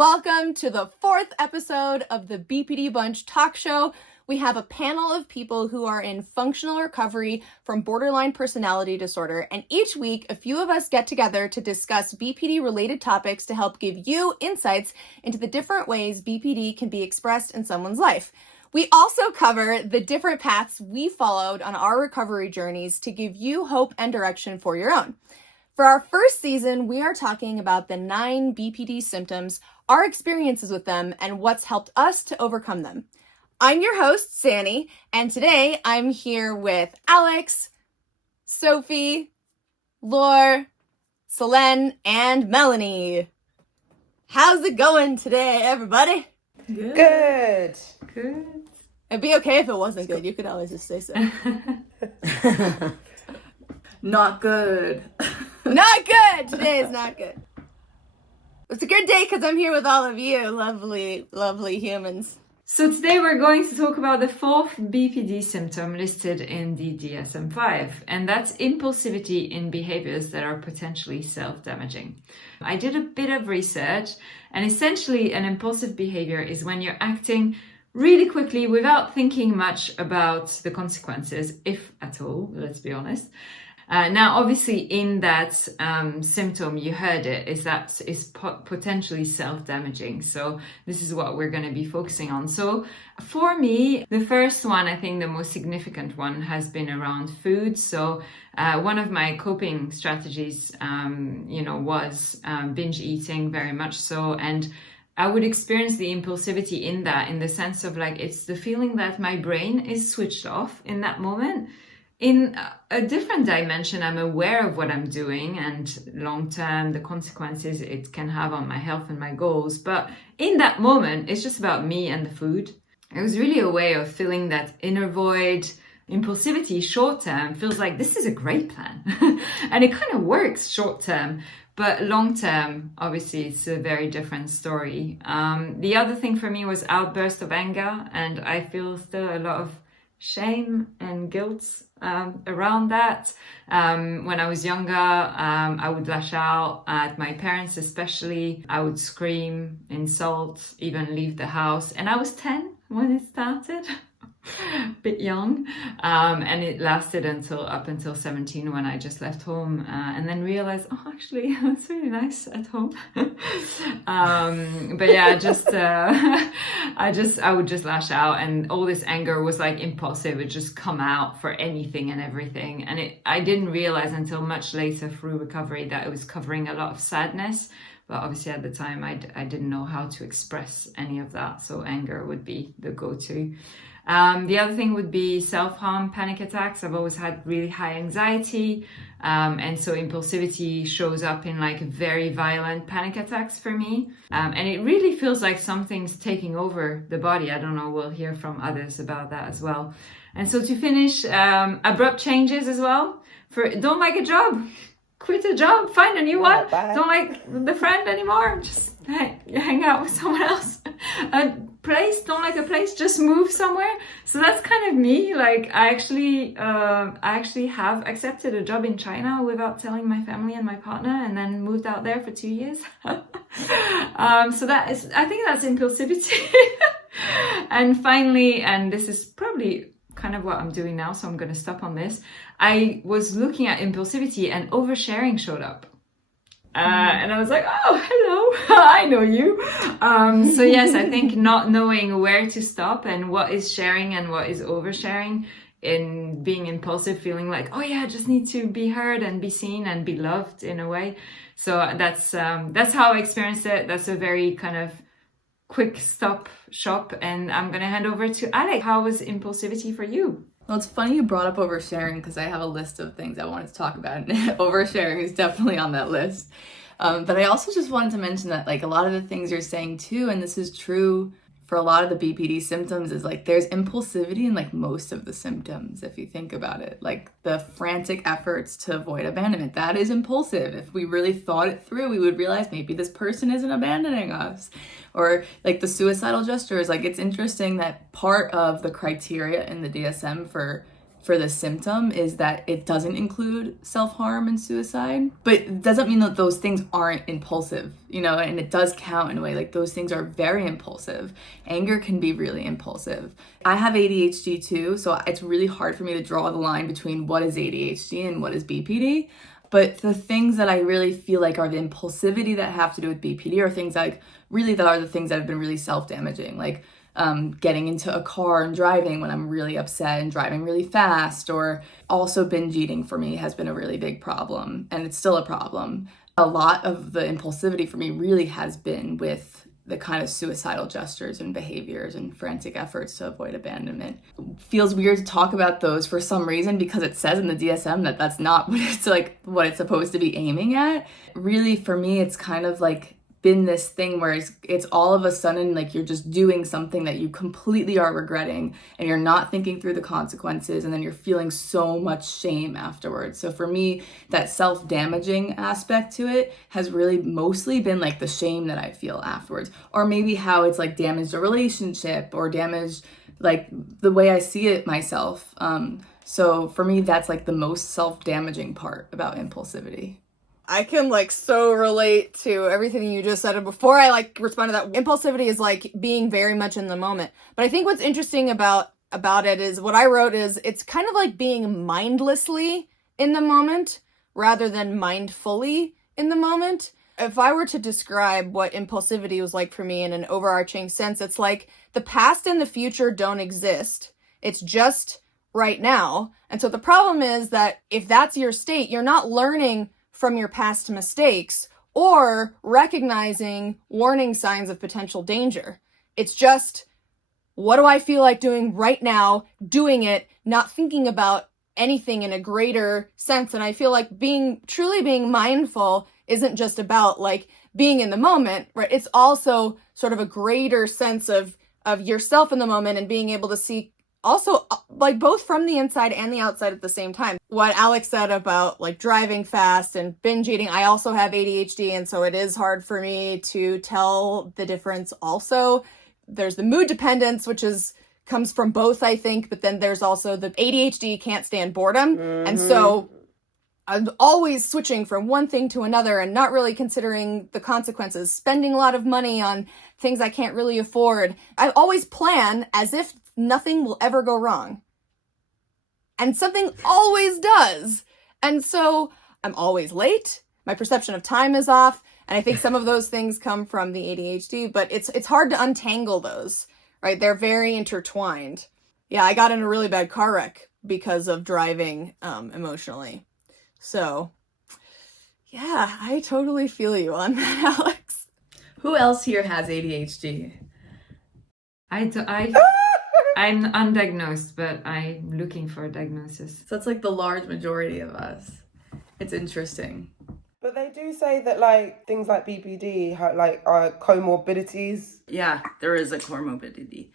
Welcome to the 4th episode of the BPD Bunch talk show. We have a panel of people who are in functional recovery from borderline personality disorder, and each week a few of us get together to discuss BPD-related topics to help give you insights into the different ways BPD can be expressed in someone's life. We also cover the different paths we followed on our recovery journeys to give you hope and direction for your own. For our first season, we are talking about the 9 BPD symptoms, our experiences with them, and what's helped us to overcome them. I'm your host, Xannie, and today I'm here with Alex, Sophie, Laure, Solène, and Melanie. How's it going today, everybody? Good. It'd be okay if it wasn't good. You could always just say so. Not good. Not good! Today is not good. It's a good day because I'm here with all of you, lovely, lovely humans. So today we're going to talk about the 4th BPD symptom listed in the DSM-5, and that's impulsivity in behaviors that are potentially self-damaging. I did a bit of research, and essentially an impulsive behavior is when you're acting really quickly without thinking much about the consequences, if at all, let's be honest. Now, obviously, in that symptom, you heard it, is that is potentially self-damaging. So this is what we're going to be focusing on. So for me, the first one, I think the most significant one, has been around food. So one of my coping strategies, was binge eating, very much so. And I would experience the impulsivity in that, in the sense of like, it's the feeling that my brain is switched off in that moment. In a different dimension, I'm aware of what I'm doing and long-term, the consequences it can have on my health and my goals. But in that moment, it's just about me and the food. It was really a way of filling that inner void. Impulsivity short-term feels like this is a great plan. And it kind of works short-term. But long-term, obviously, it's a very different story. The other thing for me was outburst of anger. And I feel still a lot of shame and guilt around that. When I was younger, I would lash out at my parents, especially. I would scream, insult, even leave the house. And I was 10 when it started. A bit young, and it lasted up until 17 when I just left home and then realized, actually it's really nice at home. But yeah, I would just lash out, and all this anger was like impulsive. It would just come out for anything and everything, and I didn't realize until much later through recovery that it was covering a lot of sadness. But obviously at the time I didn't know how to express any of that, so anger would be the go-to. The other thing would be self-harm, panic attacks. I've always had really high anxiety, and so impulsivity shows up in like very violent panic attacks for me. And it really feels like something's taking over the body. I don't know, we'll hear from others about that as well. And so to finish, abrupt changes as well. Don't like a job, quit a job, find a new one. Bye. Don't like the friend anymore, just hang out with someone else. Don't like a place, just move somewhere. So that's kind of me. Like I actually have accepted a job in China without telling my family and my partner, and then moved out there for 2 years. So I think that's impulsivity. And finally, and this is probably kind of what I'm doing now, so I'm going to stop on this. I was looking at impulsivity and oversharing showed up. And I was like, oh, hello, I know you. So yes, I think not knowing where to stop and what is sharing and what is oversharing, in being impulsive, feeling like, oh yeah, I just need to be heard and be seen and be loved in a way. So that's how I experienced it. That's a very kind of quick stop shop. And I'm going to hand over to Alex. How was impulsivity for you? Well, it's funny you brought up oversharing because I have a list of things I wanted to talk about. Oversharing is definitely on that list. But I also just wanted to mention that like a lot of the things you're saying too, and this is true for a lot of the BPD symptoms, is like there's impulsivity in like most of the symptoms if you think about it. Like the frantic efforts to avoid abandonment, that is impulsive. If we really thought it through, we would realize maybe this person isn't abandoning us. Or like the suicidal gestures. Like it's interesting that part of the criteria in the DSM for for the symptom is that it doesn't include self-harm and suicide, but it doesn't mean that those things aren't impulsive, you know, and it does count in a way. Like, those things are very impulsive. Anger can be really impulsive. I have ADHD too, so it's really hard for me to draw the line between what is ADHD and what is BPD. But the things that I really feel like are the impulsivity that have to do with BPD are things like really that are the things that have been really self-damaging, like getting into a car and driving when I'm really upset and driving really fast, or also binge eating for me has been a really big problem, and it's still a problem. A lot of the impulsivity for me really has been with the kind of suicidal gestures and behaviors and frantic efforts to avoid abandonment. It feels weird to talk about those for some reason because it says in the DSM that that's not what it's supposed to be aiming at. Really, for me, it's kind of like been this thing where it's all of a sudden like you're just doing something that you completely are regretting and you're not thinking through the consequences, and then you're feeling so much shame afterwards. So for me, that self-damaging aspect to it has really mostly been like the shame that I feel afterwards, or maybe how it's like damaged a relationship or damaged like the way I see it myself. So for me, that's like the most self-damaging part about impulsivity. I can like so relate to everything you just said. And before I like respond to that, impulsivity is like being very much in the moment. But I think what's interesting about it is what I wrote is it's kind of like being mindlessly in the moment rather than mindfully in the moment. If I were to describe what impulsivity was like for me in an overarching sense, it's like the past and the future don't exist. It's just right now. And so the problem is that if that's your state, you're not learning from your past mistakes or recognizing warning signs of potential danger. It's just, what do I feel like doing right now, doing it, not thinking about anything in a greater sense. And I feel like truly being mindful isn't just about like being in the moment, right? It's also sort of a greater sense of yourself in the moment and being able to see also like both from the inside and the outside at the same time. What Alex said about like driving fast and binge eating, I also have ADHD, and so it is hard for me to tell the difference also. There's the mood dependence, which comes from both, I think, but then there's also the ADHD can't stand boredom. Mm-hmm. And so I'm always switching from one thing to another and not really considering the consequences, spending a lot of money on things I can't really afford. I always plan as if nothing will ever go wrong. And something always does. And so I'm always late. My perception of time is off. And I think some of those things come from the ADHD, but it's hard to untangle those, right? They're very intertwined. Yeah, I got in a really bad car wreck because of driving emotionally. So, yeah, I totally feel you on that, Alex. Who else here has ADHD? I'm undiagnosed, but I'm looking for a diagnosis. So that's like the large majority of us. It's interesting. But they do say that like things like BPD are comorbidities. Yeah, there is a comorbidity,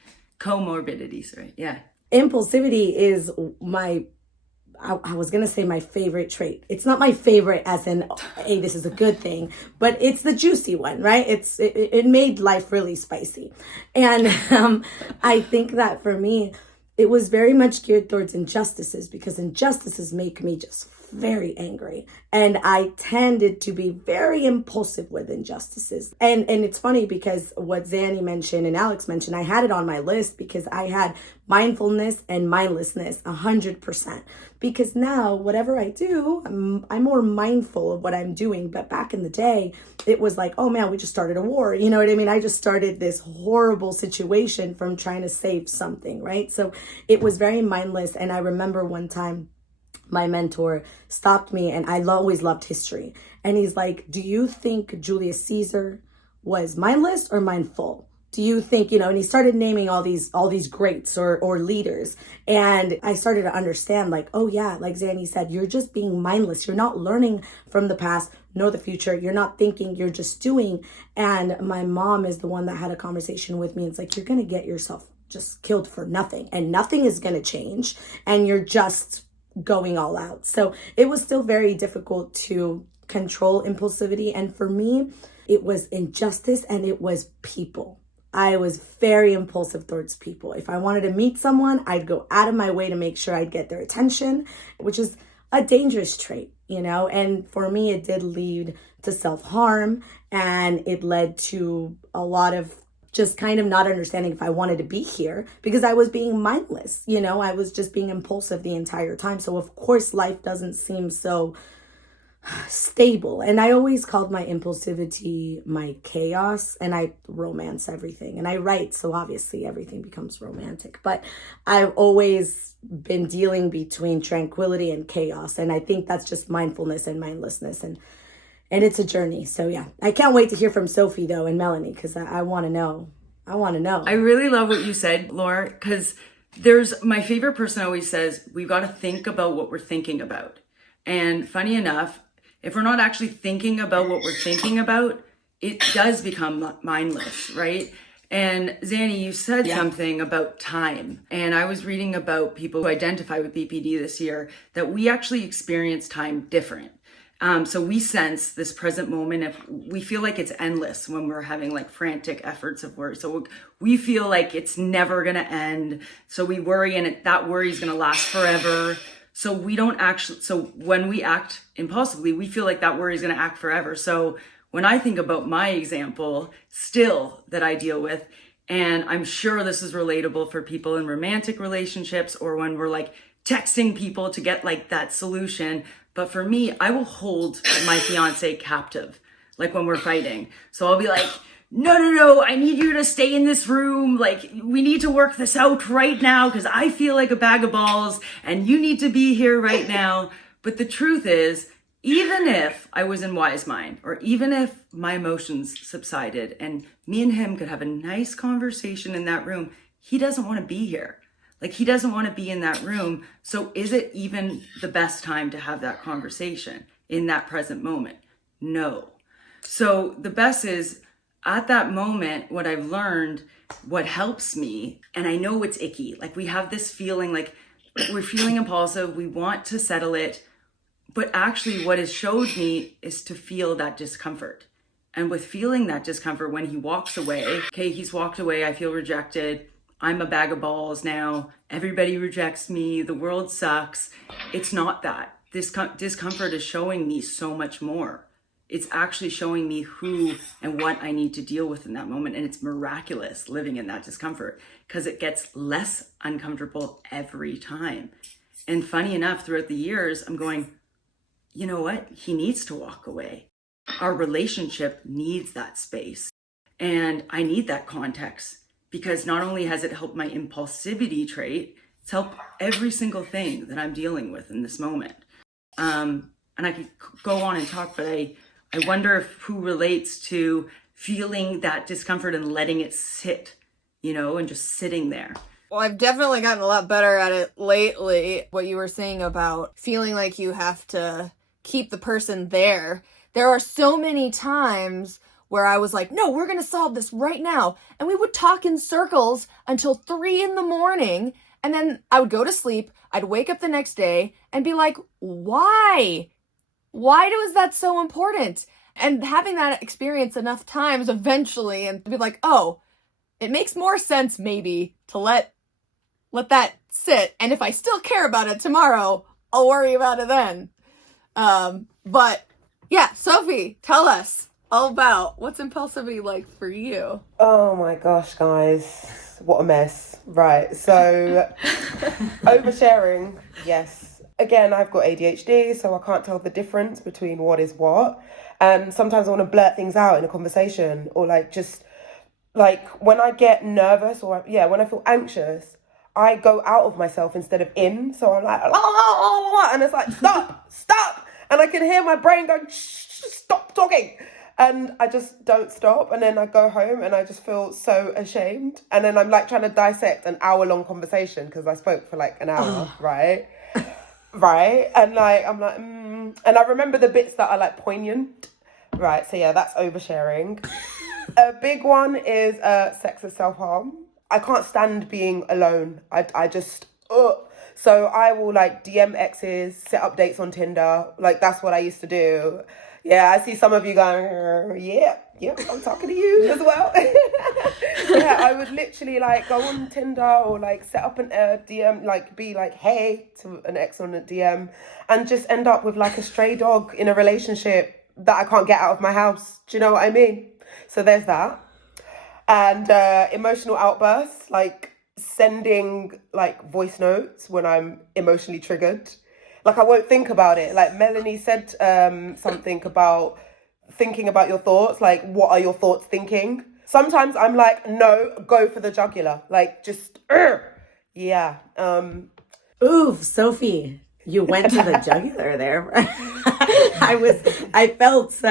sorry. Yeah. Impulsivity is I was going to say my favorite trait. It's not my favorite as in, hey, this is a good thing, but it's the juicy one, right? It made life really spicy. And I think that for me, it was very much geared towards injustices, because injustices make me just very angry. And I tended to be very impulsive with injustices. And it's funny because what Xannie mentioned and Alex mentioned, I had it on my list because I had mindfulness and mindlessness 100%. Because now whatever I do, I'm more mindful of what I'm doing. But back in the day, it was like, oh man, we just started a war. You know what I mean? I just started this horrible situation from trying to save something, right? So it was very mindless. And I remember one time, my mentor stopped me, and I always loved history. And he's like, do you think Julius Caesar was mindless or mindful? Do you think, and he started naming all these greats or leaders. And I started to understand like, oh yeah, like Xannie said, you're just being mindless. You're not learning from the past nor the future. You're not thinking, you're just doing. And my mom is the one that had a conversation with me. It's like, you're going to get yourself just killed for nothing, and nothing is going to change. And you're just going all out. So it was still very difficult to control impulsivity. And for me, it was injustice and it was people. I was very impulsive towards people. If I wanted to meet someone, I'd go out of my way to make sure I'd get their attention, which is a dangerous trait, you know? And for me, it did lead to self-harm, and it led to a lot of just kind of not understanding if I wanted to be here because I was being mindless, you know? I was just being impulsive the entire time. So of course, life doesn't seem so stable. And I always called my impulsivity my chaos, and I romance everything. And I write, so obviously everything becomes romantic. But I've always been dealing between tranquility and chaos. And I think that's just mindfulness and mindlessness. And it's a journey. So yeah, I can't wait to hear from Sophie though and Melanie, because I want to know. I want to know. I really love what you said, Laura, because there's my favorite person always says, we've got to think about what we're thinking about. And funny enough, if we're not actually thinking about what we're thinking about, it does become mindless, right? And Xannie, you said something about time. And I was reading about people who identify with BPD this year, that we actually experience time different. So we sense this present moment. If we feel like it's endless when we're having like frantic efforts of work. So we feel like it's never going to end. So we worry, and that worry is going to last forever. So we don't actually, so when we act impulsively, we feel like that worry is going to act forever. So when I think about my example still that I deal with, and I'm sure this is relatable for people in romantic relationships or when we're like texting people to get like that solution. But for me, I will hold my fiance captive, like when we're fighting. So I'll be like, no, I need you to stay in this room. Like, we need to work this out right now because I feel like a bag of balls and you need to be here right now. But the truth is, even if I was in wise mind, or even if my emotions subsided and me and him could have a nice conversation in that room, he doesn't want to be here. Like, he doesn't want to be in that room. So is it even the best time to have that conversation in that present moment? No. So the best is, at that moment, what I've learned, what helps me, and I know it's icky. Like, we have this feeling like we're feeling impulsive. We want to settle it. But actually what has showed me is to feel that discomfort. And with feeling that discomfort, when he walks away, okay, he's walked away, I feel rejected. I'm a bag of balls now. Everybody rejects me. The world sucks. It's not that. This discomfort is showing me so much more. It's actually showing me who and what I need to deal with in that moment. And it's miraculous living in that discomfort because it gets less uncomfortable every time. And funny enough, throughout the years, I'm going, you know what? He needs to walk away. Our relationship needs that space. And I need that context. Because not only has it helped my impulsivity trait, it's helped every single thing that I'm dealing with in this moment. And I could go on and talk, but I wonder if who relates to feeling that discomfort and letting it sit, you know, and just sitting there. Well, I've definitely gotten a lot better at it lately. What you were saying about feeling like you have to keep the person there. There are so many times where I was like, no, we're going to solve this right now. And we would talk in circles until 3 a.m. And then I would go to sleep. I'd wake up the next day and be like, why? Why was that so important? And having that experience enough times eventually and be like, oh, it makes more sense maybe to let that sit. And if I still care about it tomorrow, I'll worry about it then. But yeah, Sophie, tell us all about what's impulsivity like for you. Oh my gosh, guys, what a mess. Right, so oversharing, yes. Again, I've got ADHD, so I can't tell the difference between what is what. And sometimes I want to blurt things out in a conversation, or like just like when I get nervous or when I feel anxious, I go out of myself instead of in. So I'm like, and it's like, stop. And I can hear my brain going, stop talking. And I just don't stop. And then I go home and I just feel so ashamed. And then I'm like trying to dissect an hour-long conversation because I spoke for like an hour, right? Right. And like, I'm like, And I remember the bits that are like poignant. Right. So yeah, that's oversharing. A big one is sex as self-harm. I can't stand being alone. I just, So I will like DM exes, set up dates on Tinder. Like that's what I used to do. Yeah, I see some of you going, yeah, Yep, I'm talking to you as well. Yeah, I would literally like go on Tinder or like set up an DM, like be like, hey, to an ex on a DM, and just end up with like a stray dog in a relationship that I can't get out of my house. Do you know what I mean? So there's that. And emotional outbursts, like sending like voice notes when I'm emotionally triggered. Like I won't think about it. Like Melanie said something about thinking about your thoughts, like what are your thoughts thinking? Sometimes I'm like, no, go for the jugular, like just yeah. Oof, Sophie, you went to the jugular there. I felt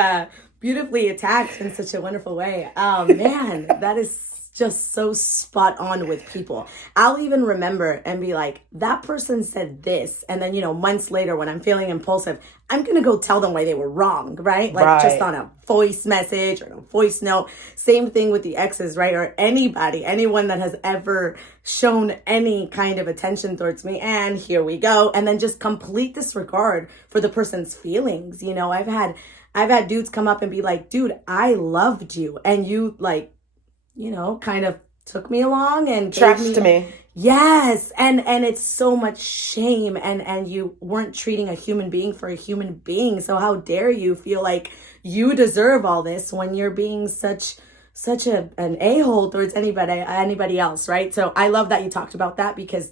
beautifully attacked in such a wonderful way. Oh man, that is just so spot on with people. I'll even remember and be like, that person said this. And then, months later when I'm feeling impulsive, I'm going to go tell them why they were wrong, right? Like just on a voice message or a voice note. Same thing with the exes, right? Or anyone that has ever shown any kind of attention towards me. And here we go. And then just complete disregard for the person's feelings. I've had dudes come up and be like, dude, I loved you. And you like, kind of took me along and trashed me. Yes. And it's so much shame. And you weren't treating a human being for a human being. So how dare you feel like you deserve all this when you're being such an a-hole towards anybody else, right? So I love that you talked about that because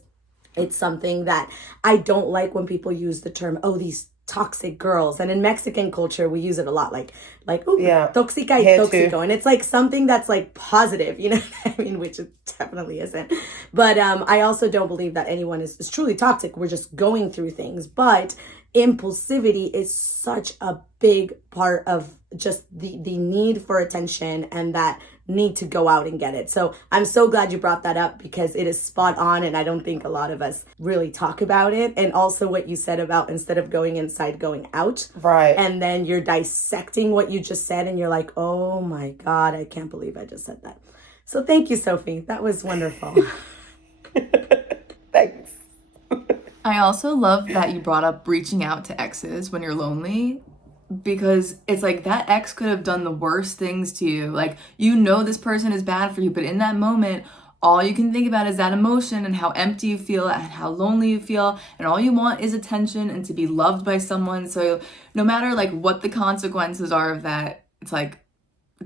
it's something that I don't like when people use the term, these toxic girls. And in Mexican culture, we use it a lot, like, toxica y toxico. And it's like something that's like positive, you know what I mean? Which it definitely isn't. But I also don't believe that anyone is truly toxic. We're just going through things. But impulsivity is such a big part of just the need for attention and that need to go out and get it. So I'm so glad you brought that up because it is spot on and I don't think a lot of us really talk about it. And also what you said about instead of going inside, going out. Right. And then you're dissecting what you just said and you're like, oh my God, I can't believe I just said that. So thank you, Sophie. That was wonderful. Thanks. I also love that you brought up reaching out to exes when you're lonely. Because it's like that ex could have done the worst things to you. Like, this person is bad for you, but in that moment, all you can think about is that emotion and how empty you feel and how lonely you feel. And all you want is attention and to be loved by someone. So no matter like what the consequences are of that, it's like,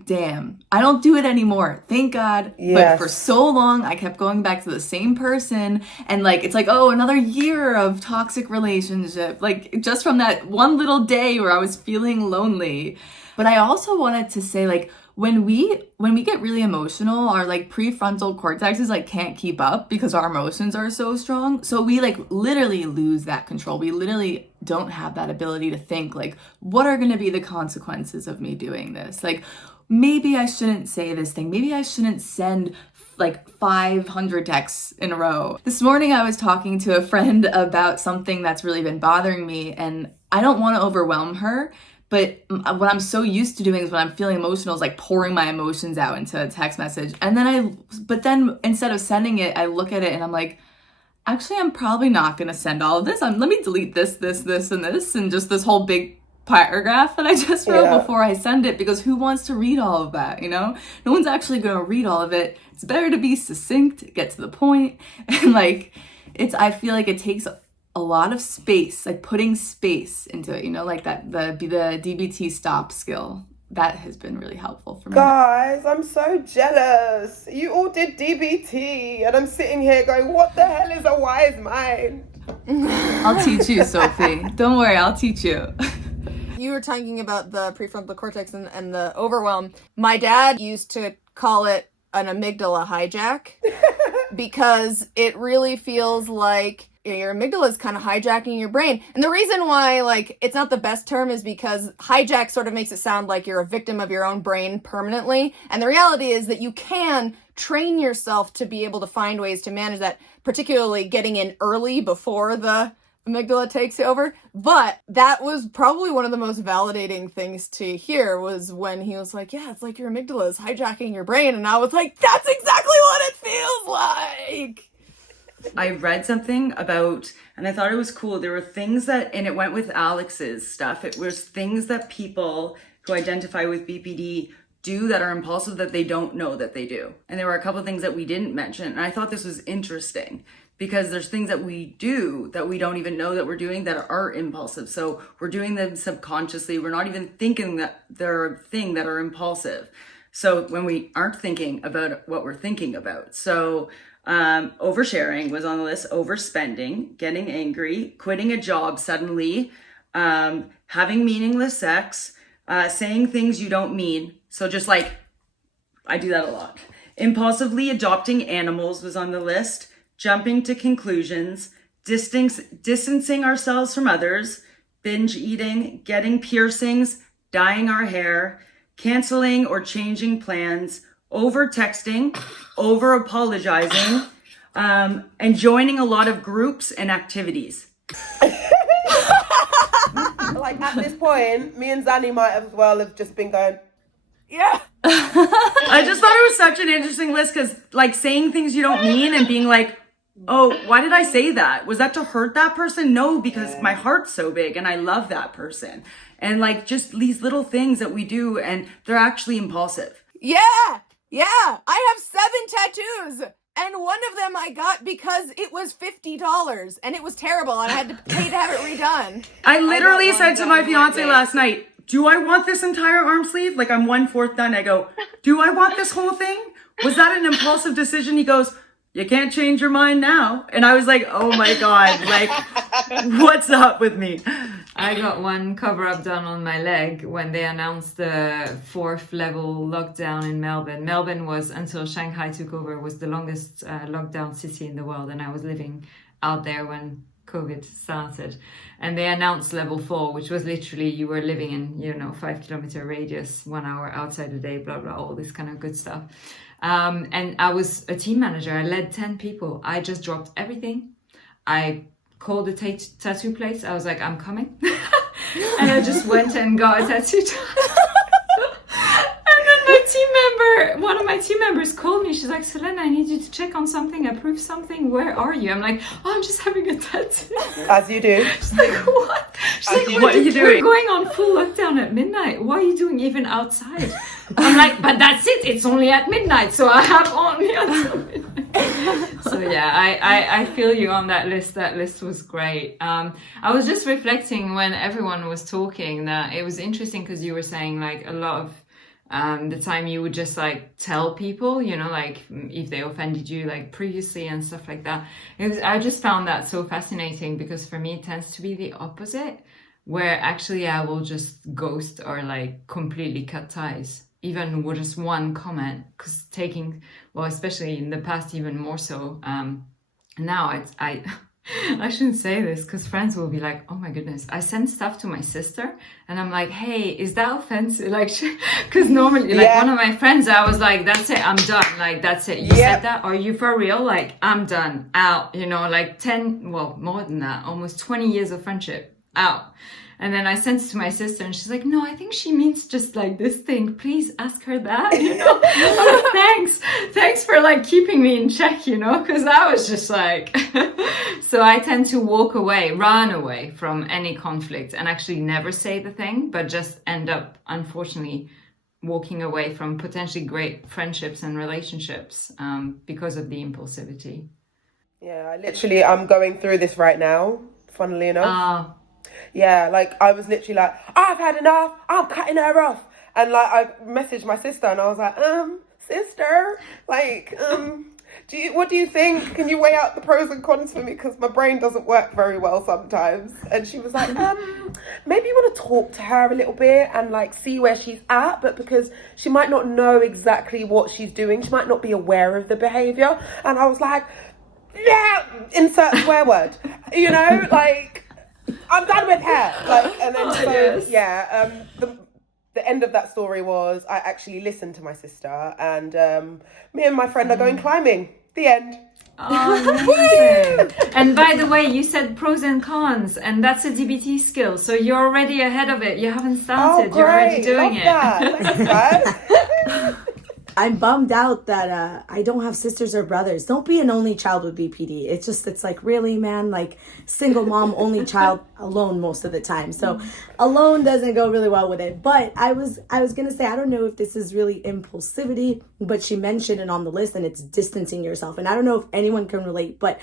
damn, I don't do it anymore. Thank God. Yes. But for so long, I kept going back to the same person. And like, it's like, another year of toxic relationship. Like just from that one little day where I was feeling lonely. But I also wanted to say like, when we get really emotional, our like prefrontal cortexes like can't keep up because our emotions are so strong. So we like literally lose that control. We literally don't have that ability to think like, what are going to be the consequences of me doing this? Like, maybe I shouldn't say this thing. Maybe I shouldn't send like 500 texts in a row. This morning I was talking to a friend about something that's really been bothering me and I don't want to overwhelm her, but what I'm so used to doing is when I'm feeling emotional is like pouring my emotions out into a text message. And then instead of sending it, I look at it and I'm like, actually, I'm probably not going to send all of this. Let me delete this, and just this whole big paragraph that I just wrote before I send it, because who wants to read all of that, No one's actually going to read all of it. It's better to be succinct, get to the point. And like, I feel like it takes a lot of space, like putting space into it, like that, the DBT stop skill. That has been really helpful for me. Guys, I'm so jealous. You all did DBT and I'm sitting here going, what the hell is a wise mind? I'll teach you, Sophie. Don't worry, I'll teach you. You were talking about the prefrontal cortex and the overwhelm. My dad used to call it an amygdala hijack because it really feels like your amygdala is kind of hijacking your brain. And the reason why, like, it's not the best term is because hijack sort of makes it sound like you're a victim of your own brain permanently. And the reality is that you can train yourself to be able to find ways to manage that, particularly getting in early before the amygdala takes over. But that was probably one of the most validating things to hear was when he was like, yeah, it's like your amygdala is hijacking your brain. And I was like, that's exactly what it feels like. I read something about, and I thought it was cool. There were things that, and it went with Alex's stuff. It was things that people who identify with BPD do that are impulsive that they don't know that they do. And there were a couple of things that we didn't mention. And I thought this was interesting because there's things that we do that we don't even know that we're doing that are impulsive. So we're doing them subconsciously. We're not even thinking that they're a thing that are impulsive. So when we aren't thinking about what we're thinking about. So oversharing was on the list, overspending, getting angry, quitting a job suddenly, having meaningless sex, saying things you don't mean. So just like, I do that a lot. Impulsively adopting animals was on the list, jumping to conclusions, distancing ourselves from others, binge eating, getting piercings, dyeing our hair, canceling or changing plans, over texting, over apologizing, and joining a lot of groups and activities. Like at this point, me and Xannie might as well have just been going, yeah. I just thought it was such an interesting list because like saying things you don't mean and being like, oh, why did I say that? Was that to hurt that person? No, because my heart's so big and I love that person. And like just these little things that we do and they're actually impulsive. Yeah. I have 7 tattoos. And one of them I got because it was $50 and it was terrible and I had to pay to have it redone. I literally said to my fiance last night, do I want this entire arm sleeve? Like I'm 1/4 done. I go, do I want this whole thing? Was that an impulsive decision? He goes, you can't change your mind now. And I was like, oh my God, like what's up with me? I got one cover-up done on my leg when they announced the 4th level lockdown in Melbourne. Melbourne was, until Shanghai took over, was the longest lockdown city in the world. And I was living out there when COVID started. And they announced level 4, which was literally you were living in, 5-kilometer radius, 1 hour outside a day, blah, blah, all this kind of good stuff. And I was a team manager. I led 10 people. I just dropped everything. I called the tattoo place. I was like, I'm coming. And I just went and got a tattoo. And then one of my team members called me. She's like, Solène, I need you to check on something, approve something. Where are you? I'm like, oh, I'm just having a tattoo. As you do. She's like, what? She's like, what are you doing? We're going on full lockdown at midnight. What are you doing even outside? I'm like, but that's it. It's only at midnight. So I have only until midnight. So yeah, I feel you on that list. That list was great. I was just reflecting when everyone was talking that it was interesting because you were saying like a lot of the time you would just like tell people, like if they offended you like previously and stuff like that. I just found that so fascinating because for me it tends to be the opposite, where actually I will just ghost or like completely cut ties, even with just one comment, because especially in the past even more so. Now I shouldn't say this because friends will be like, oh my goodness, I send stuff to my sister and I'm like, hey, is that offensive? Like, because normally like one of my friends, I was like, that's it, I'm done. Like, that's it. You said that? Are you for real? Like, I'm done, out, like 10, well, more than that, almost 20 years of friendship, out. And then I sent it to my sister and she's like, no, I think she means just like this thing. Please ask her that, I'm like, thanks for like keeping me in check, because I was just like, so I tend to run away from any conflict and actually never say the thing, but just end up, unfortunately, walking away from potentially great friendships and relationships because of the impulsivity. Yeah, I'm going through this right now, funnily enough. Yeah, like I was literally like, I've had enough, I'm cutting her off. And like I messaged my sister and I was like, sister, like, what do you think? Can you weigh out the pros and cons for me? Because my brain doesn't work very well sometimes. And she was like, maybe you want to talk to her a little bit and like see where she's at, but because she might not know exactly what she's doing, she might not be aware of the behavior. And I was like, yeah, insert swear word, like, I'm done with her. Like, and then the end of that story was I actually listened to my sister and me and my friend are going climbing. The end. Oh, and by the way, you said pros and cons, and that's a DBT skill. So you're already ahead of it. You haven't started. You're already doing it. Thanks, guys. I'm bummed out that I don't have sisters or brothers. Don't be an only child with BPD. It's like, really, man, like single mom, only child, alone most of the time. So alone doesn't go really well with it. But I was going to say, I don't know if this is really impulsivity, but she mentioned it on the list, and it's distancing yourself. And I don't know if anyone can relate, but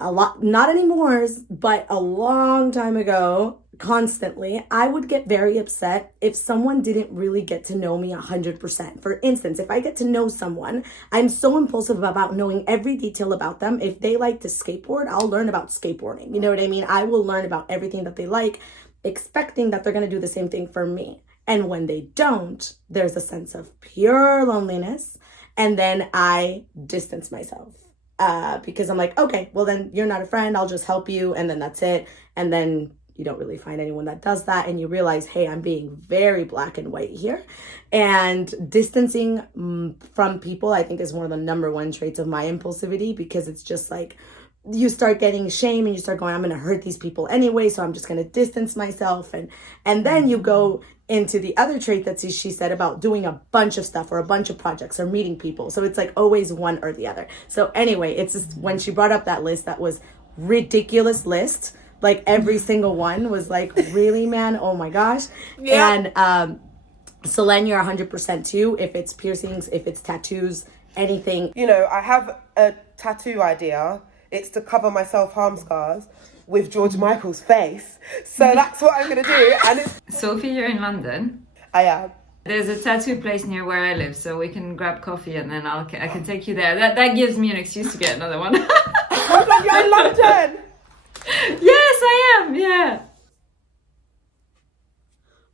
a lot, not anymore, but a long time ago, constantly, I would get very upset if someone didn't really get to know me 100%. For instance, if I get to know someone, I'm so impulsive about knowing every detail about them. If they like to skateboard, I'll learn about skateboarding. You know what I mean? I will learn about everything that they like, expecting that they're going to do the same thing for me. And when they don't, there's a sense of pure loneliness. And then I distance myself. Because I'm like, okay, well then you're not a friend, I'll just help you, and then that's it. And then you don't really find anyone that does that, and you realize, hey, I'm being very black and white here. And distancing from people, I think, is one of the number one traits of my impulsivity, because it's just like, you start getting shame and you start going, I'm going to hurt these people anyway, so I'm just going to distance myself. And then you go into the other trait that she said about doing a bunch of stuff or a bunch of projects or meeting people. So it's like always one or the other. So anyway, it's just when she brought up that list, that was ridiculous list. Like every single one was like, really, man? Oh my gosh. Yeah. And Solène, you're 100% too. If it's piercings, if it's tattoos, anything. You know, I have a tattoo idea. It's to cover my self-harm scars with George Michael's face. So that's what I'm going to do. And it's... Sophie, you're in London. I am. There's a tattoo place near where I live, so we can grab coffee and then I can take you there. That gives me an excuse to get another one. Hold on, you're in London! Yes, I am, yeah.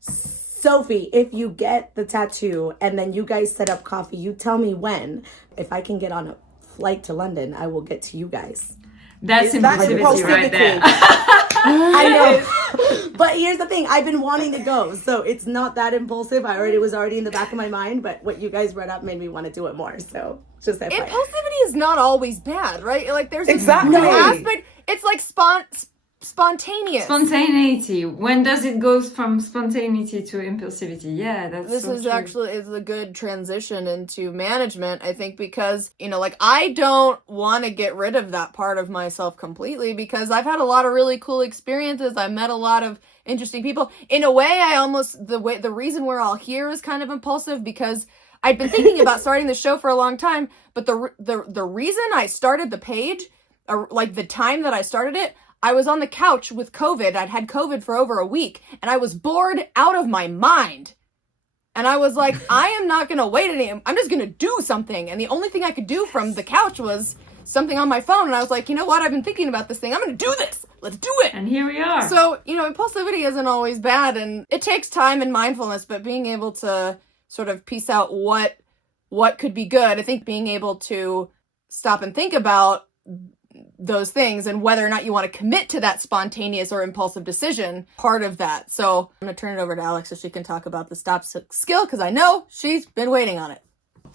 Sophie, if you get the tattoo and then you guys set up coffee, you tell me when. If I can get on a flight to London, I will get to you guys. That's impulsivity right there. I know. But here's the thing. I've been wanting to go, so it's not that impulsive. It was already in the back of my mind, but what you guys brought up made me want to do it more. So just that. Impulsivity is not always bad, right? Like there's exactly no aspect. It's like spontaneous. Spontaneity. When does it go from spontaneity to impulsivity? Yeah, this so is true. Actually is a good transition into management, I think, because, you know, like I don't want to get rid of that part of myself completely, because I've had a lot of really cool experiences. I met a lot of interesting people. In a way, the reason we're all here is kind of impulsive, because I'd been thinking about starting the show for a long time, but the reason I started the page, or like the time that I started it, I was on the couch with COVID. I'd had COVID for over a week, and I was bored out of my mind. And I was like, I am not going to wait anymore. I'm just going to do something. And the only thing I could do from the couch was something on my phone. And I was like, you know what? I've been thinking about this thing. I'm going to do this. Let's do it. And here we are. So, you know, impulsivity isn't always bad, and it takes time and mindfulness, but being able to sort of piece out what could be good. I think being able to stop and think about those things and whether or not you want to commit to that spontaneous or impulsive decision, part of that. So I'm going to turn it over to Alex so she can talk about the stop skill, because I know she's been waiting on it.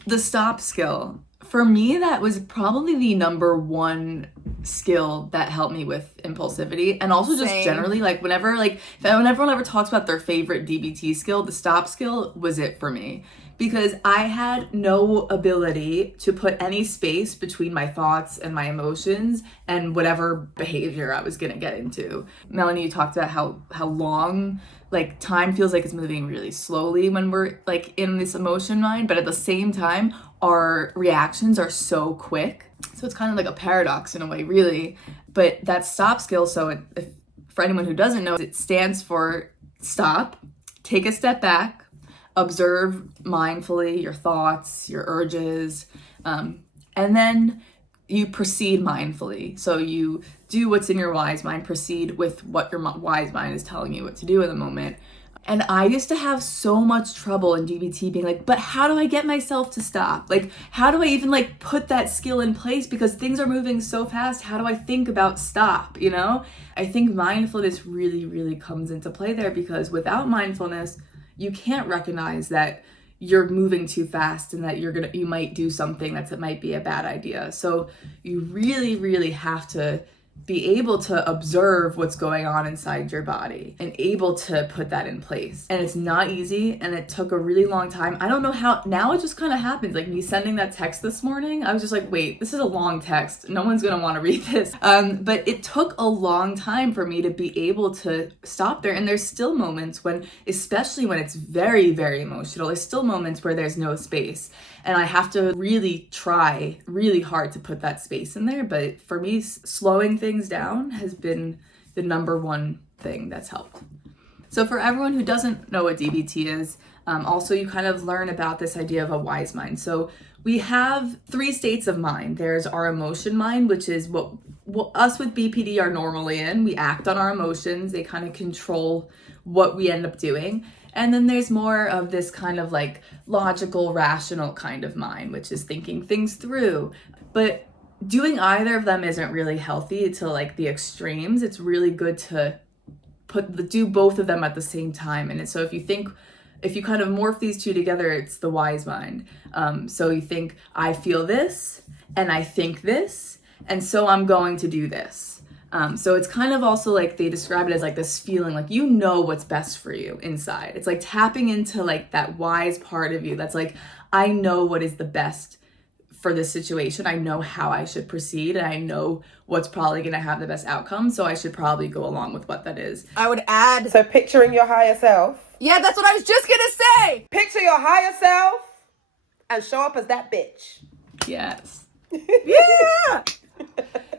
The stop skill. For me, that was probably the number one skill that helped me with impulsivity. And also just generally, like when everyone ever talks about their favorite DBT skill, the stop skill was it for me. Because I had no ability to put any space between my thoughts and my emotions and whatever behavior I was going to get into. Melanie, you talked about how long, like, time feels like it's moving really slowly when we're, like, in this emotion mind. But at the same time, our reactions are so quick. So it's kind of like a paradox in a way, really. But that stop skill, so for anyone who doesn't know, it stands for stop, take a step back, observe mindfully your thoughts, your urges, and then you proceed mindfully. So you do what's in your wise mind, proceed with what your wise mind is telling you what to do in the moment. And I used to have so much trouble in DBT being like, but how do I get myself to stop? Like, how do I even like put that skill in place? Because things are moving so fast. How do I think about stop, you know? I think mindfulness really, really comes into play there, because without mindfulness, you can't recognize that you're moving too fast and that you might do something that might be a bad idea. So you really, really have to be able to observe what's going on inside your body and able to put that in place. And it's not easy, and it took a really long time. I don't know how, now it just kind of happens. Like me sending that text this morning, I was just like, wait, this is a long text. No one's gonna wanna read this. But it took a long time for me to be able to stop there. And there's still moments when, especially when it's very, very emotional, there's still moments where there's no space. And I have to really try really hard to put that space in there. But for me, slowing things down has been the number one thing that's helped. So for everyone who doesn't know what DBT is, also you kind of learn about this idea of a wise mind. So we have 3 states of mind. There's our emotion mind, which is what us with BPD are normally in. We act on our emotions. They kind of control what we end up doing. And then there's more of this kind of like logical, rational kind of mind, which is thinking things through. But doing either of them isn't really healthy to like the extremes. It's really good to do both of them at the same time. And so if you kind of morph these two together, it's the wise mind. So you think, I feel this and I think this, and so I'm going to do this. So it's kind of also like they describe it as like this feeling like you know what's best for you inside. It's like tapping into like that wise part of you that's like, I know what is the best for this situation. I know how I should proceed, and I know what's probably going to have the best outcome. So I should probably go along with what that is. I would add. So picturing your higher self. Yeah, that's what I was just gonna say. Picture your higher self and show up as that bitch. Yes. Yeah.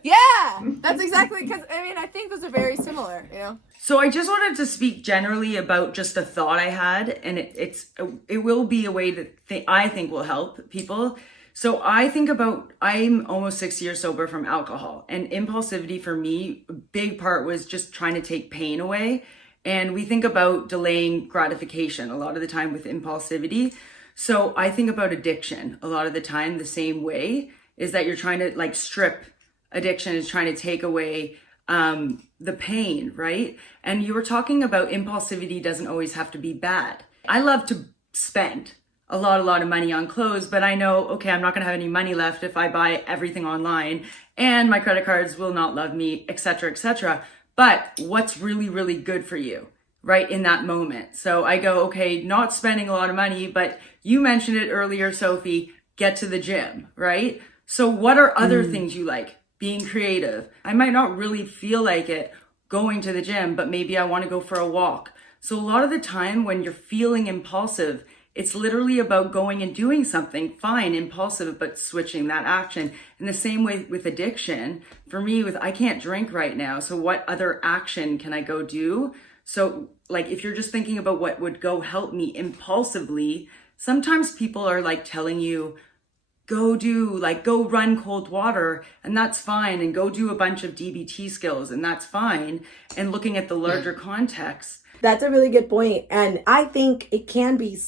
Yeah, that's exactly, because I mean, I think those are very similar, you know? So I just wanted to speak generally about just a thought I had, and it will be a way that I think will help people. So I think about, I'm almost 6 years sober from alcohol, and impulsivity for me, a big part was just trying to take pain away. And we think about delaying gratification a lot of the time with impulsivity. So I think about addiction a lot of the time the same way, is that you're trying to like strip. Addiction is trying to take away the pain, right? And you were talking about impulsivity doesn't always have to be bad. I love to spend a lot of money on clothes, but I know, okay, I'm not gonna have any money left if I buy everything online, and my credit cards will not love me, etc., etc. But what's really, really good for you, right, in that moment? So I go, okay, not spending a lot of money, but you mentioned it earlier, Sophie, get to the gym, right? So what are other things you like? Being creative. I might not really feel like it going to the gym, but maybe I want to go for a walk. So a lot of the time when you're feeling impulsive, it's literally about going and doing something, fine, impulsive, but switching that action. In the same way with addiction, for me, I can't drink right now, so what other action can I go do? So like if you're just thinking about what would go help me impulsively, sometimes people are like telling you, go run cold water, and that's fine, and go do a bunch of DBT skills, and that's fine, and looking at the larger context. That's a really good point. And I think it can be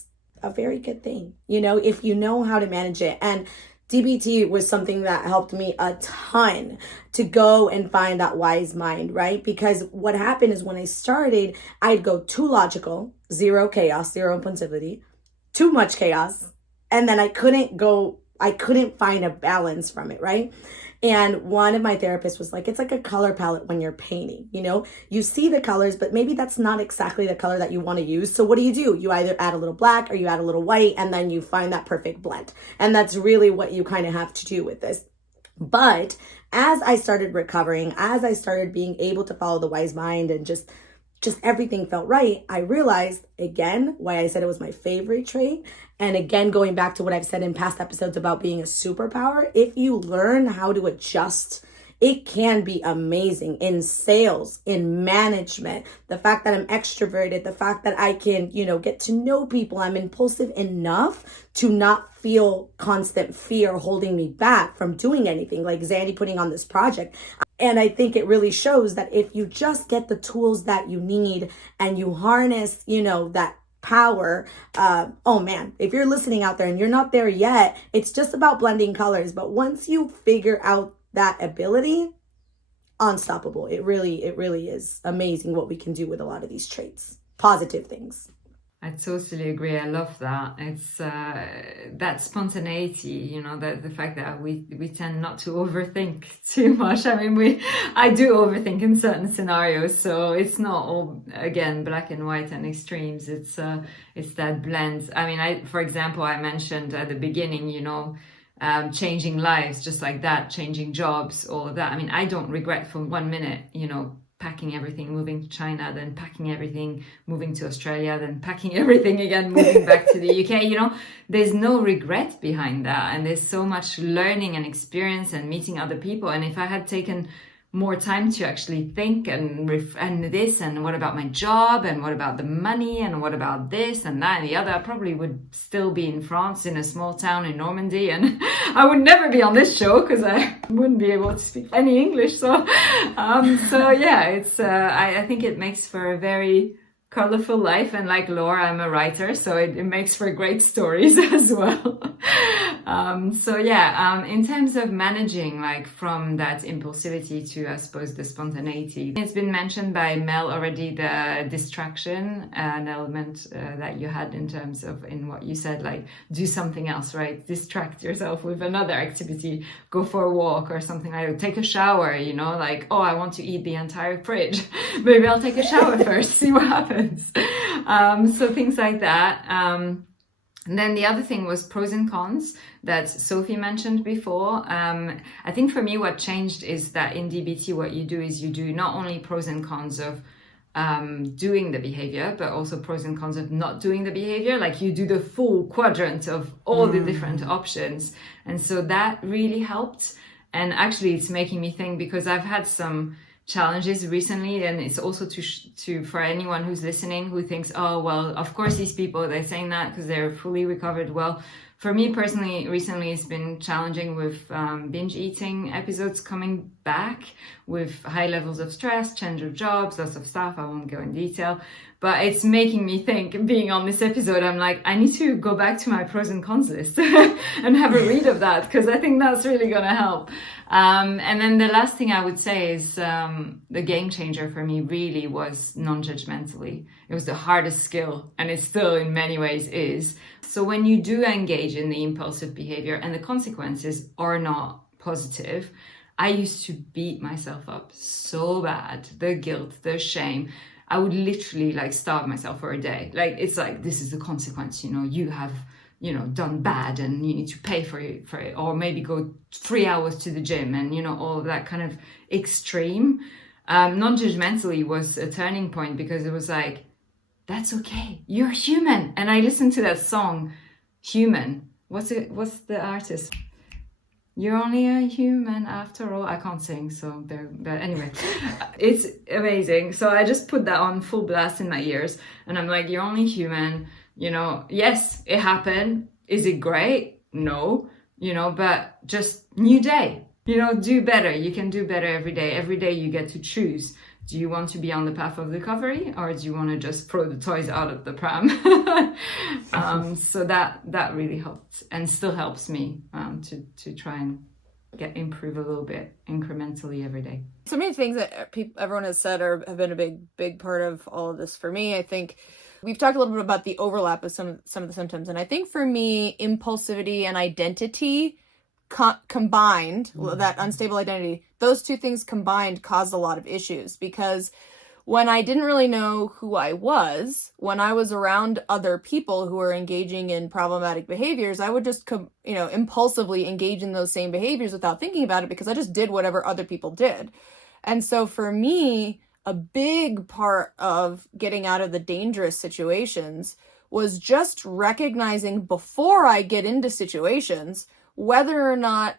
a very good thing, you know, if you know how to manage it. And DBT was something that helped me a ton to go and find that wise mind, right? Because what happened is when I started, I'd go too logical, zero chaos, zero impulsivity, too much chaos, and then I couldn't find a balance from it, right? And one of my therapists was like, it's like a color palette when you're painting, you know? You see the colors, but maybe that's not exactly the color that you want to use. So what do? You either add a little black or you add a little white, and then you find that perfect blend. And that's really what you kind of have to do with this. But as I started recovering, as I started being able to follow the wise mind and just everything felt right, I realized, again, why I said it was my favorite trait. And again, going back to what I've said in past episodes about being a superpower, if you learn how to adjust, it can be amazing in sales, in management, the fact that I'm extroverted, the fact that I can, get to know people. I'm impulsive enough to not feel constant fear holding me back from doing anything, like Xannie putting on this project. And I think it really shows that if you just get the tools that you need and you harness, that power, oh man, if you're listening out there and you're not there yet, it's just about blending colors. But once you figure out that ability, unstoppable. It really is amazing what we can do with a lot of these traits, positive things. I totally agree. I love that. It's that spontaneity, the fact that we tend not to overthink too much. I mean, I do overthink in certain scenarios, so it's not all, again, black and white and extremes. It's that blend. I mean, for example, I mentioned at the beginning, changing lives just like that, changing jobs, all of that. I mean, I don't regret for 1 minute, packing everything, moving to China, then packing everything, moving to Australia, then packing everything again, moving back to the UK. There's no regret behind that. And there's so much learning and experience and meeting other people. And if I had taken more time to actually think and this, and what about my job, and what about the money, and what about this and that and the other, I probably would still be in France in a small town in Normandy, and I would never be on this show because I wouldn't be able to speak any English. So yeah, it's I think it makes for a very colorful life, and like Laura, I'm a writer, so it makes for great stories as well. In terms of managing, like from that impulsivity to, I suppose, the spontaneity, it's been mentioned by Mel already, the distraction, an element that you had in terms of, in what you said, like do something else, right? Distract yourself with another activity, go for a walk or something like that, take a shower, like, oh, I want to eat the entire fridge. Maybe I'll take a shower first, see what happens. So things like that. And then the other thing was pros and cons that Sophie mentioned before. I think for me, what changed is that in DBT, what you do is you do not only pros and cons of doing the behavior, but also pros and cons of not doing the behavior. Like you do the full quadrant of all the different options. And so that really helped. And actually it's making me think, because I've had some challenges recently, and it's also to for anyone who's listening who thinks, oh well, of course these people, they're saying that because they're fully recovered. Well, for me personally, recently it's been challenging with binge eating episodes coming back with high levels of stress, change of jobs, lots of stuff. I won't go in detail, but it's making me think, being on this episode, I'm like, I need to go back to my pros and cons list and have a read of that, because I think that's really going to help. And then the last thing I would say is the game changer for me really was non-judgmentally. It was the hardest skill, and it still in many ways is. So when you do engage in the impulsive behavior and the consequences are not positive, I used to beat myself up so bad. The guilt, the shame. I would literally like starve myself for a day. Like, it's like, this is the consequence, you have, done bad and you need to pay for it, or maybe go 3 hours to the gym, and, all of that kind of extreme. Non-judgmentally was a turning point, because it was like, that's okay. You're human. And I listened to that song, Human. What's the artist? You're only a human after all. I can't sing, so there. But anyway, it's amazing. So I just put that on full blast in my ears, and I'm like, you're only human. Yes, it happened. Is it great? No. But just new day. Do better. You can do better every day. Every day you get to choose. Do you want to be on the path of recovery, or do you want to just throw the toys out of the pram? So that really helped, and still helps me to try and improve a little bit incrementally every day. So many things that everyone has said have been a big part of all of this for me. I think we've talked a little bit about the overlap of some of the symptoms, and I think for me, impulsivity and identity combined, that unstable identity, those two things combined caused a lot of issues, because when I didn't really know who I was, when I was around other people who were engaging in problematic behaviors, I would just, impulsively engage in those same behaviors without thinking about it, because I just did whatever other people did. And so for me, a big part of getting out of the dangerous situations was just recognizing before I get into situations whether or not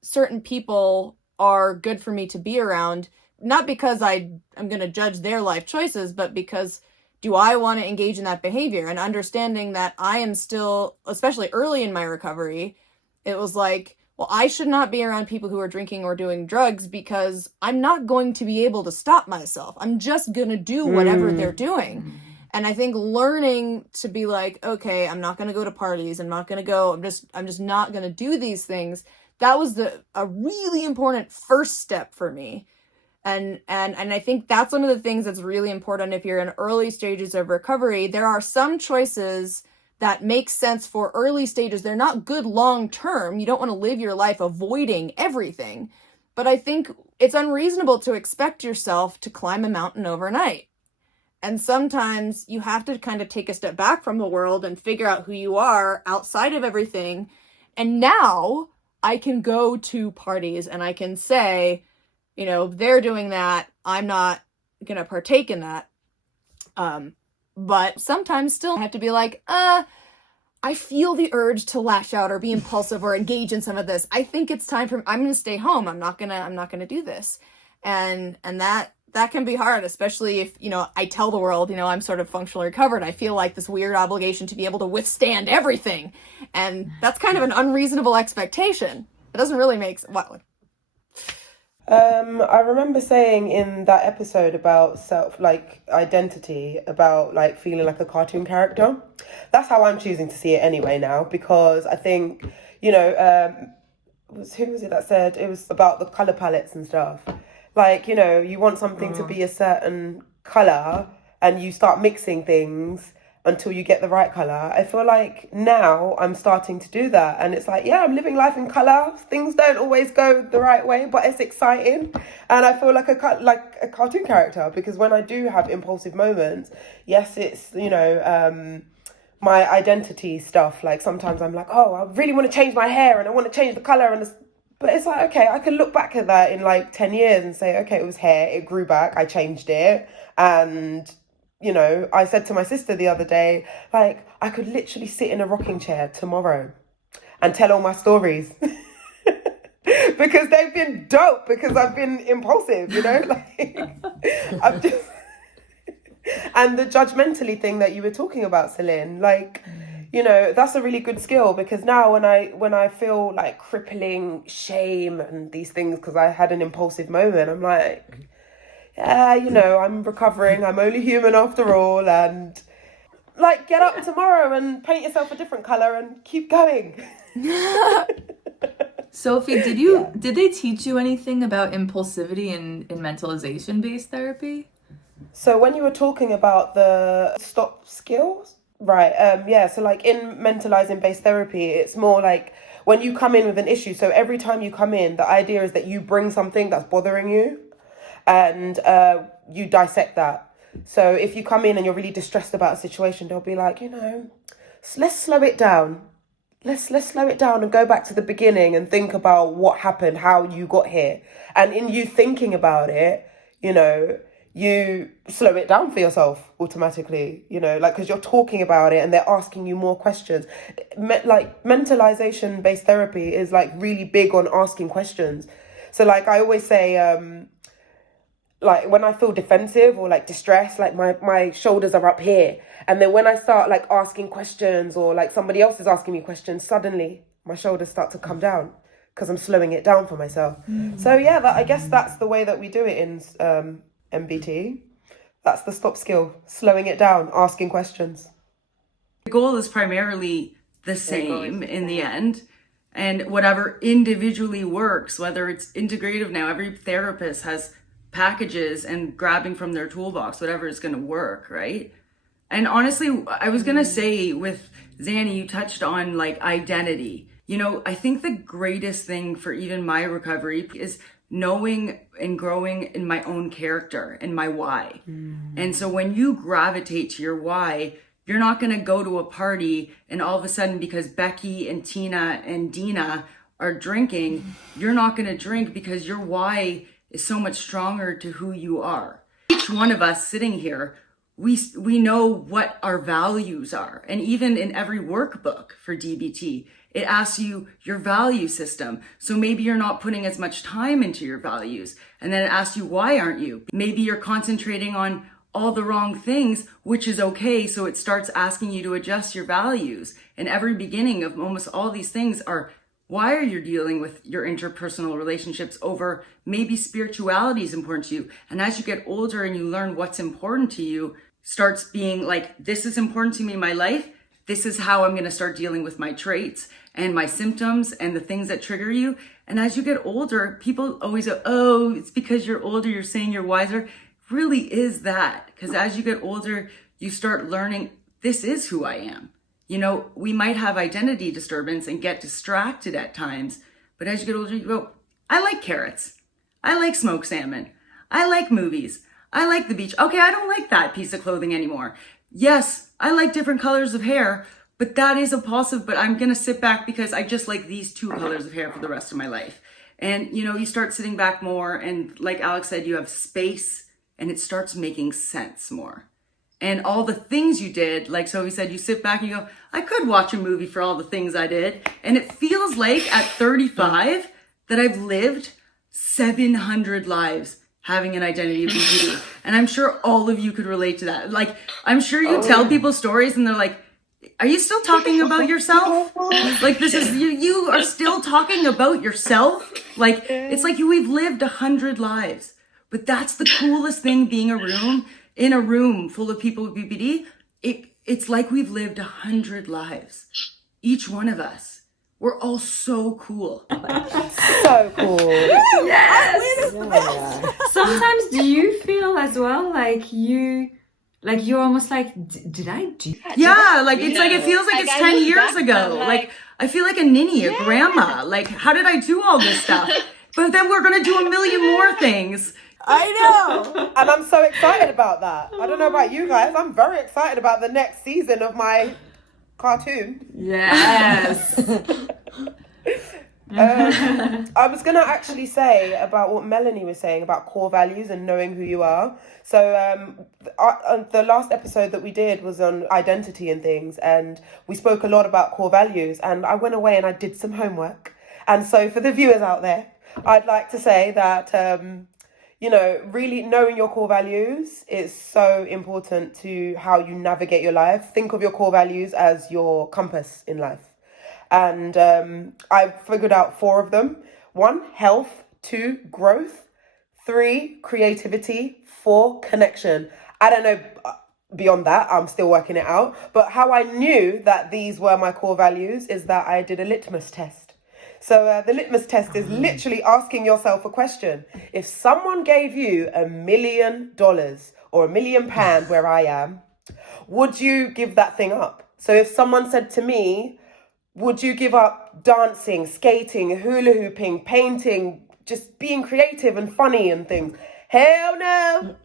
certain people are good for me to be around, not because I'm going to judge their life choices, but because do I want to engage in that behavior? And understanding that I am still, especially early in my recovery, it was like, well, I should not be around people who are drinking or doing drugs, because I'm not going to be able to stop myself. I'm just going to do whatever they're doing. And I think learning to be like, okay, I'm not going to go to parties. I'm not going to go. I'm just not going to do these things. That was a really important first step for me. And I think that's one of the things that's really important if you're in early stages of recovery. There are some choices that make sense for early stages. They're not good long term. You don't want to live your life avoiding everything. But I think it's unreasonable to expect yourself to climb a mountain overnight. And sometimes you have to kind of take a step back from the world and figure out who you are outside of everything. And now I can go to parties and I can say, you know, they're doing that, I'm not going to partake in that. But sometimes still I have to be like, I feel the urge to lash out or be impulsive or engage in some of this. I think it's time for, I'm going to stay home. I'm not going to do this. And that can be hard, especially if, you know, I tell the world, you know, I'm sort of functionally recovered. I feel like this weird obligation to be able to withstand everything. And that's kind of an unreasonable expectation. It doesn't really make sense. What? I remember saying in that episode about self, like identity, about like feeling like a cartoon character. That's how I'm choosing to see it anyway now, because I think, you know, who was it that said it was about the color palettes and stuff? Like, you know, you want something to be a certain color and you start mixing things until you get the right color. I feel like now I'm starting to do that, and it's like, yeah, I'm living life in color. Things don't always go the right way, but it's exciting, and I feel like a cartoon character, because when I do have impulsive moments, yes, it's, you know, my identity stuff. Like sometimes I'm like, oh, I really want to change my hair and I want to change the color, but it's like, okay, I can look back at that in like 10 years and say, okay, it was hair, it grew back, I changed it, and you know, I said to my sister the other day, like, I could literally sit in a rocking chair tomorrow and tell all my stories because they've been dope, because I've been impulsive, you know, like, I'm just, and the judgmentally thing that you were talking about, Solène, like, you know, that's a really good skill, because now when I feel like crippling shame and these things because I had an impulsive moment, I'm like, yeah, you know, I'm recovering, I'm only human after all, and like, get up tomorrow and paint yourself a different colour and keep going. Sophie, did they teach you anything about impulsivity in mentalization based therapy? So when you were talking about the stop skills, right, yeah, so like in mentalizing based therapy, it's more like when you come in with an issue, so every time you come in, the idea is that you bring something that's bothering you, and you dissect that. So if you come in and you're really distressed about a situation, they'll be like, you know, let's slow it down. Let's slow it down and go back to the beginning and think about what happened, how you got here. And in you thinking about it, you know, you slow it down for yourself automatically, you know, like, because you're talking about it and they're asking you more questions. Like mentalization based therapy is like really big on asking questions. So like I always say, like when I feel defensive or like distressed, like my shoulders are up here. And then when I start like asking questions, or like somebody else is asking me questions, suddenly my shoulders start to come down because I'm slowing it down for myself. So yeah, I guess that's the way that we do it in MBT. That's the stop skill, slowing it down, asking questions. The goal is primarily the same in the end. And whatever individually works, whether it's integrative now, every therapist has packages and grabbing from their toolbox, whatever is going to work, right? And honestly, I was going to say with Xannie, you touched on like identity. You know, I think the greatest thing for even my recovery is knowing and growing in my own character and my why. And so when you gravitate to your why, you're not going to go to a party and all of a sudden, because Becky and Tina and Dina are drinking, you're not going to drink, because your why is so much stronger to who you are. Each one of us sitting here, we know what our values are. And even in every workbook for DBT, it asks you your value system. So maybe you're not putting as much time into your values. And then it asks you, why aren't you? Maybe you're concentrating on all the wrong things, which is okay. So it starts asking you to adjust your values. And every beginning of almost all these things are, why are you dealing with your interpersonal relationships over maybe spirituality is important to you. And as you get older and you learn what's important to you, starts being like, this is important to me in my life. This is how I'm going to start dealing with my traits and my symptoms and the things that trigger you. And as you get older, people always go, oh, it's because you're older, you're saying you're wiser. Really is that. Because as you get older, you start learning, this is who I am. You know, we might have identity disturbance and get distracted at times. But as you get older, you go, I like carrots. I like smoked salmon. I like movies. I like the beach. Okay, I don't like that piece of clothing anymore. Yes, I like different colors of hair, but that is a positive, but I'm going to sit back because I just like these 2 colors of hair for the rest of my life. And, you know, you start sitting back more, and like Alex said, you have space, and it starts making sense more. And all the things you did, like Sophie said, you sit back and you go, I could watch a movie for all the things I did. And it feels like at 35 that I've lived 700 lives having an identity of BPD. And I'm sure all of you could relate to that. Like, I'm sure you tell people stories and they're like, are you still talking about yourself? Like, this is, you are still talking about yourself? Like, it's like we've lived 100 lives. But that's the coolest thing, being in a room full of people with BPD. It's like we've lived 100 lives. Each one of us. We're all so cool. So cool. Yes. Yeah. Sometimes do you feel as well like you're almost like, did I do that? Yeah, like it's like it feels like it's 10 years ago. Like I feel like a ninny, a grandma. Like, how did I do all this stuff? But then we're gonna do a million more things. I know. And I'm so excited about that. I don't know about you guys. I'm very excited about the next season of my cartoon. Yes. I was going to actually say about what Melanie was saying about core values and knowing who you are. So the last episode that we did was on identity and things, and we spoke a lot about core values, and I went away and I did some homework. And so for the viewers out there, I'd like to say that, you know, really knowing your core values is so important to how you navigate your life. Think of your core values as your compass in life. And I figured out 4 of them. 1, health. 2, growth. 3, creativity. 4, connection. I don't know beyond that. I'm still working it out. But how I knew that these were my core values is that I did a litmus test. So the litmus test is literally asking yourself a question. If someone gave you $1 million or £1 million where I am, would you give that thing up? So if someone said to me, would you give up dancing, skating, hula hooping, painting, just being creative and funny and things? Hell no.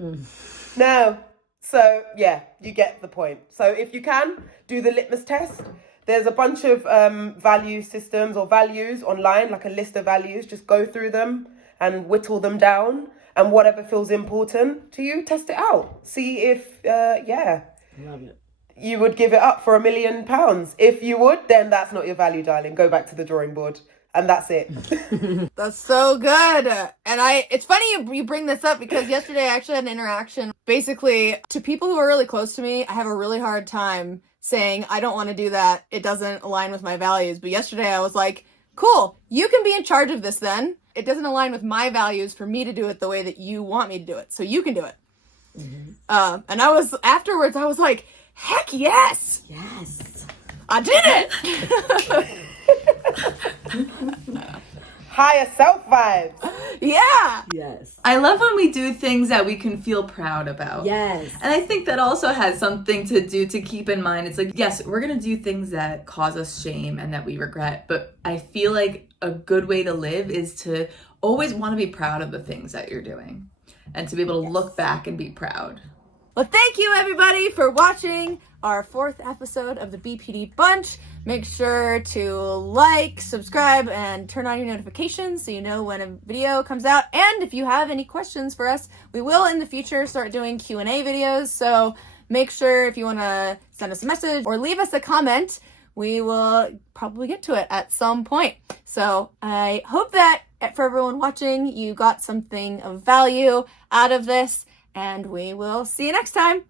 No. So yeah, you get the point. So if you can, do the litmus test. There's a bunch of value systems or values online, like a list of values. Just go through them and whittle them down. And whatever feels important to you, test it out. See if, Love it. you would give it up for £1 million. If you would, then that's not your value, darling. Go back to the drawing board. And that's it. That's so good. And it's funny you bring this up because yesterday I actually had an interaction. Basically, to people who are really close to me, I have a really hard time saying, I don't want to do that. It doesn't align with my values. But yesterday I was like, cool, you can be in charge of this then. It doesn't align with my values for me to do it the way that you want me to do it. So you can do it. Mm-hmm. And afterwards I was like, heck yes. Yes. I did it. Higher self vibes. Yeah. Yes. I love when we do things that we can feel proud about. Yes. And I think that also has something to do to keep in mind. It's like, yes, we're going to do things that cause us shame and that we regret. But I feel like a good way to live is to always want to be proud of the things that you're doing and to be able to look back and be proud. Well, thank you everybody for watching our 4th episode of the BPD Bunch. Make sure to like, subscribe, and turn on your notifications so you know when a video comes out. And if you have any questions for us, we will in the future start doing Q&A videos. So make sure if you want to send us a message or leave us a comment, we will probably get to it at some point. So I hope that for everyone watching, you got something of value out of this, and we will see you next time.